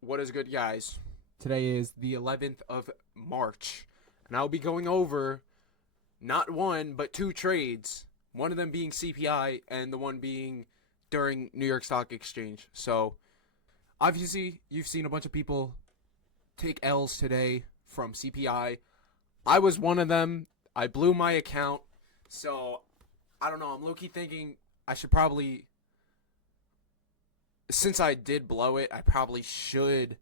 What is good, guys? Today is the 11th of March, and I'll be going over not one, but two trades. One of them being CPI, and the one being during New York Stock Exchange. So, obviously, you've seen a bunch of people take L's today from CPI. I was one of them. I blew my account. So, I don't know. I'm low-key thinking I should probably, since I did blow it, I probably should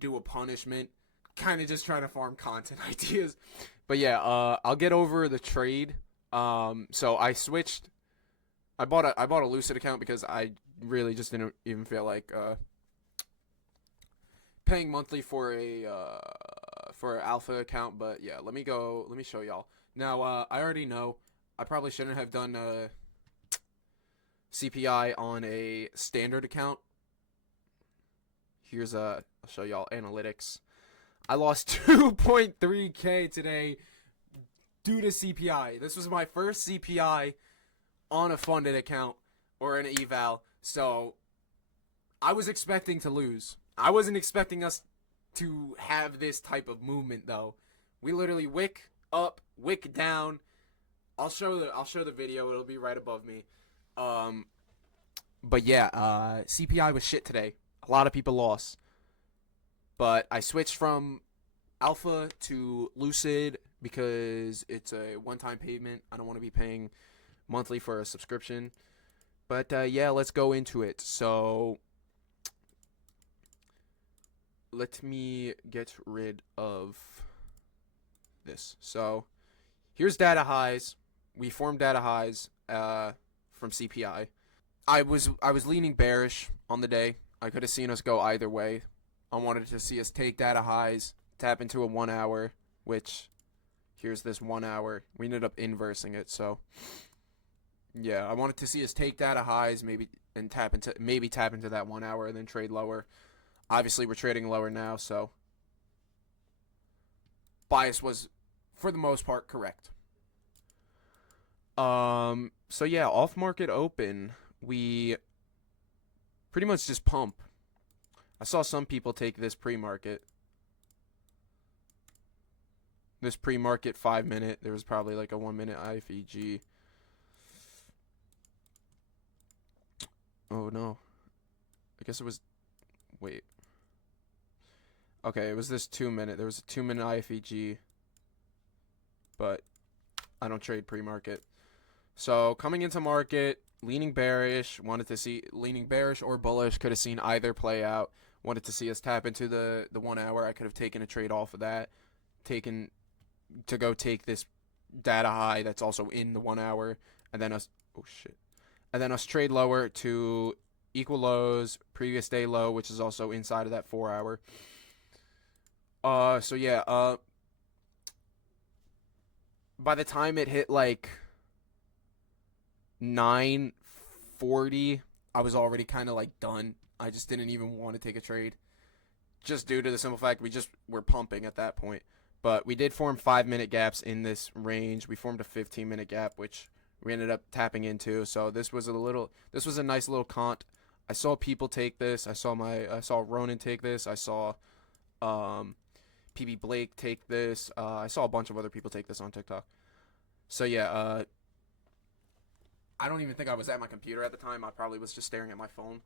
do a punishment. Kind of just trying to farm content ideas. But yeah, I'll get over the trade. So I switched. I bought a Lucid account because I really just didn't even feel like paying monthly for an alpha account. But yeah, let me show y'all. Now I already know I probably shouldn't have done CPI on a standard account. Here's I'll show y'all analytics. I lost 2.3k today due to CPI. This was my first CPI on a funded account or an eval, so I was expecting to lose. I wasn't expecting us to have this type of movement though. We literally wick up, wick down. I'll show the video. It'll be right above me. Um, but yeah, CPI was shit today. A lot of people lost. But I switched from Alpha to Lucid because it's a one-time payment. I don't want to be paying monthly for a subscription. But yeah, let's go into it. So let me get rid of this. So here's data highs. We formed data highs from CPI. I was leaning bearish on the day. I could have seen us go either way. I wanted to see us take data highs, tap into a 1 hour, which here's this 1 hour. We ended up inversing it, so yeah, I wanted to see us take data highs, maybe tap into that 1 hour and then trade lower. Obviously, we're trading lower now, so bias was for the most part correct. So yeah, off market open, we pretty much just pump. I saw some people take this pre-market. This pre-market 5-minute. There was probably like a 1-minute IFEG. Oh no. I guess it was. Wait. Okay, it was this 2-minute. There was a 2-minute IFEG. But I don't trade pre-market. So coming into market, leaning bearish. Wanted to see leaning bearish or bullish. Could have seen either play out. Wanted to see us tap into the 1 hour. I could have taken a trade off of that. Taken to go take this data high that's also in the 1 hour. And then us. Oh shit. And then us trade lower to equal lows, previous day low, which is also inside of that 4 hour. So yeah, by the time it hit like 9:40, I was already kind of like done. I just didn't even want to take a trade, just due to the simple fact we just were pumping at that point. But we did form 5-minute gaps in this range. We formed a 15-minute gap, which we ended up tapping into. So this was a nice little cont. I saw people take this. I saw Ronan take this. I saw PB Blake take this. I saw a bunch of other people take this on TikTok. So yeah, I don't even think I was at my computer at the time. I probably was just staring at my phone.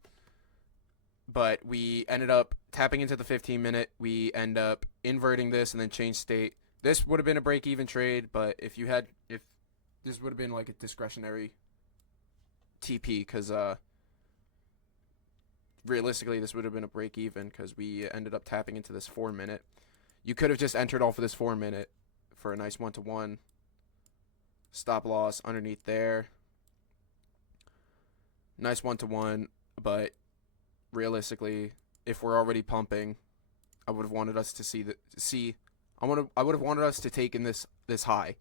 But we ended up tapping into the 15-minute. We end up inverting this and then change state. This would have been a break-even trade, but if this would have been like a discretionary TP, because realistically this would have been a break-even because we ended up tapping into this 4-minute. You could have just entered off of this 4-minute for a nice 1-to-1 stop loss underneath there. Nice 1-to-1, but realistically, if we're already pumping, I would have wanted us to I would have wanted us to take in this high,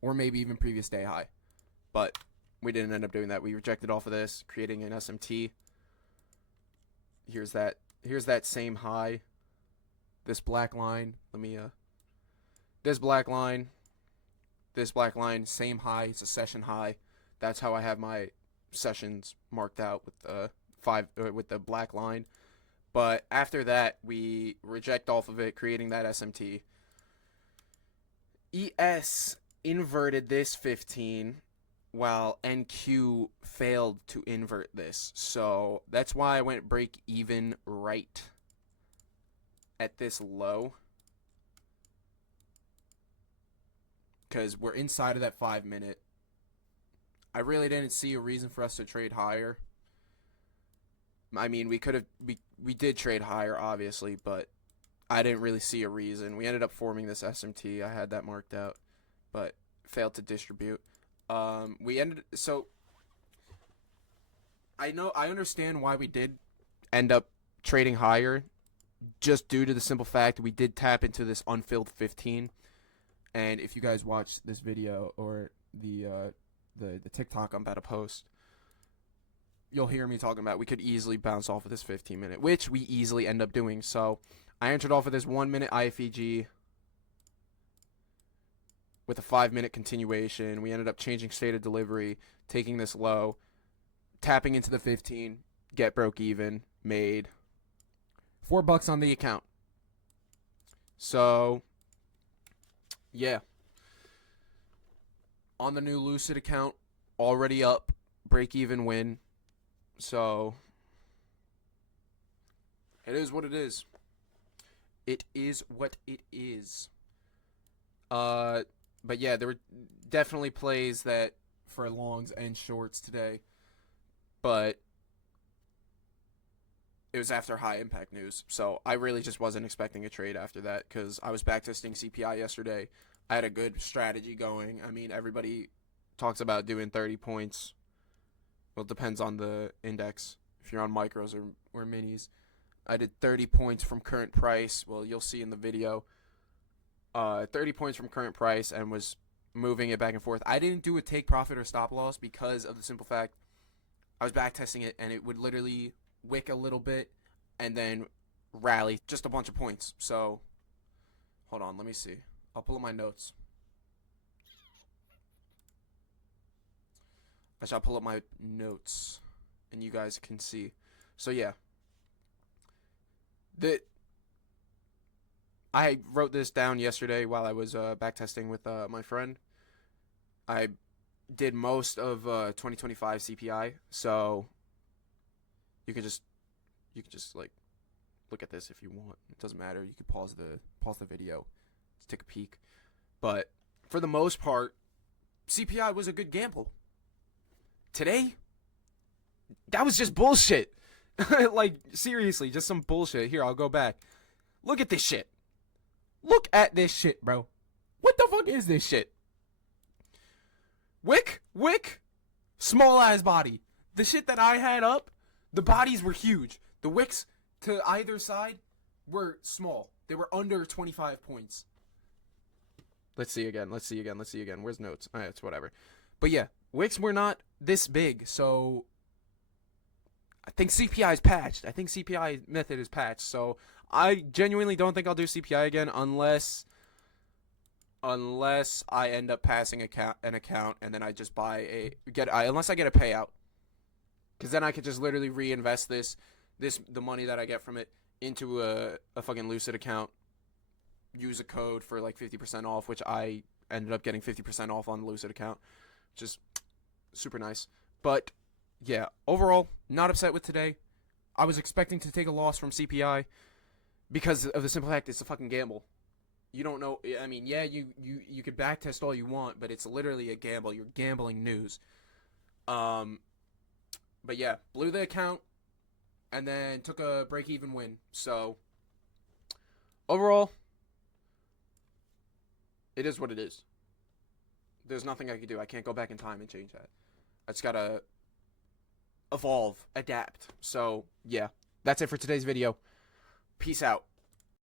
or maybe even previous day high, but we didn't end up doing that. We rejected off of this, creating an SMT. Here's that same high. This black line. This black line, same high. It's a session high. That's how I have my sessions marked out with the with the black line. But after that, we reject off of it, creating that SMT. ES inverted this 15, while NQ failed to invert this. So that's why I went break even right at this low. Because we're inside of that 5 minute. I really didn't see a reason for us to trade higher. I mean, we did trade higher, obviously, but I didn't really see a reason. We ended up forming this SMT. I had that marked out, but failed to distribute. So I understand why we did end up trading higher, just due to the simple fact we did tap into this unfilled 15. And if you guys watch this video or the TikTok I'm about to post, you'll hear me talking about we could easily bounce off of this 15 minute, which we easily end up doing. So I entered off of this 1 minute IFEG with a 5 minute continuation. We ended up changing state of delivery, taking this low, tapping into the 15, get broke even, made $4 on the account. So yeah, on the new Lucid account, already up, break even win. So it is what it is. It is what it is. But yeah, there were definitely plays that for longs and shorts today, but it was after high impact news. So I really just wasn't expecting a trade after that, because I was backtesting CPI yesterday. I had a good strategy going. I mean, everybody talks about doing 30 points. Well, it depends on the index, if you're on micros or minis. I did 30 points from current price. Well, you'll see in the video. 30 points from current price, and was moving it back and forth. I didn't do a take profit or stop loss because of the simple fact I was backtesting it, and it would literally wick a little bit and then rally just a bunch of points. So hold on, let me see. I'll pull up my notes. I shall pull up my notes and you guys can see. So yeah, I wrote this down yesterday while I was backtesting with my friend. I did most of 2025 CPI, so you could just like look at this if you want. It doesn't matter. You could pause the video to take a peek. But for the most part, CPI was a good gamble. Today, that was just bullshit. Like, seriously, just some bullshit. Here, I'll go back. Look at this shit. Look at this shit, bro. What the fuck is this shit? Wick, small ass body. The shit that I had up, the bodies were huge. The wicks to either side were small. They were under 25 points. Let's see again. Where's notes? It's whatever. But yeah, wicks were not this big, so I think CPI is patched. I think CPI method is patched. So I genuinely don't think I'll do CPI again unless I end up passing an account and then I just buy unless I get a payout, because then I could just literally reinvest the money that I get from it into a fucking Lucid account, use a code for like 50% off, which I ended up getting 50% off on the Lucid account, which is super nice. But yeah, overall, not upset with today. I was expecting to take a loss from CPI because of the simple fact it's a fucking gamble. You don't know. I mean, yeah, you could backtest all you want, but it's literally a gamble. You're gambling news. But yeah, blew the account and then took a break-even win. So overall, it is what it is. There's nothing I can do. I can't go back in time and change that. I just gotta evolve, adapt. So yeah, that's it for today's video. Peace out.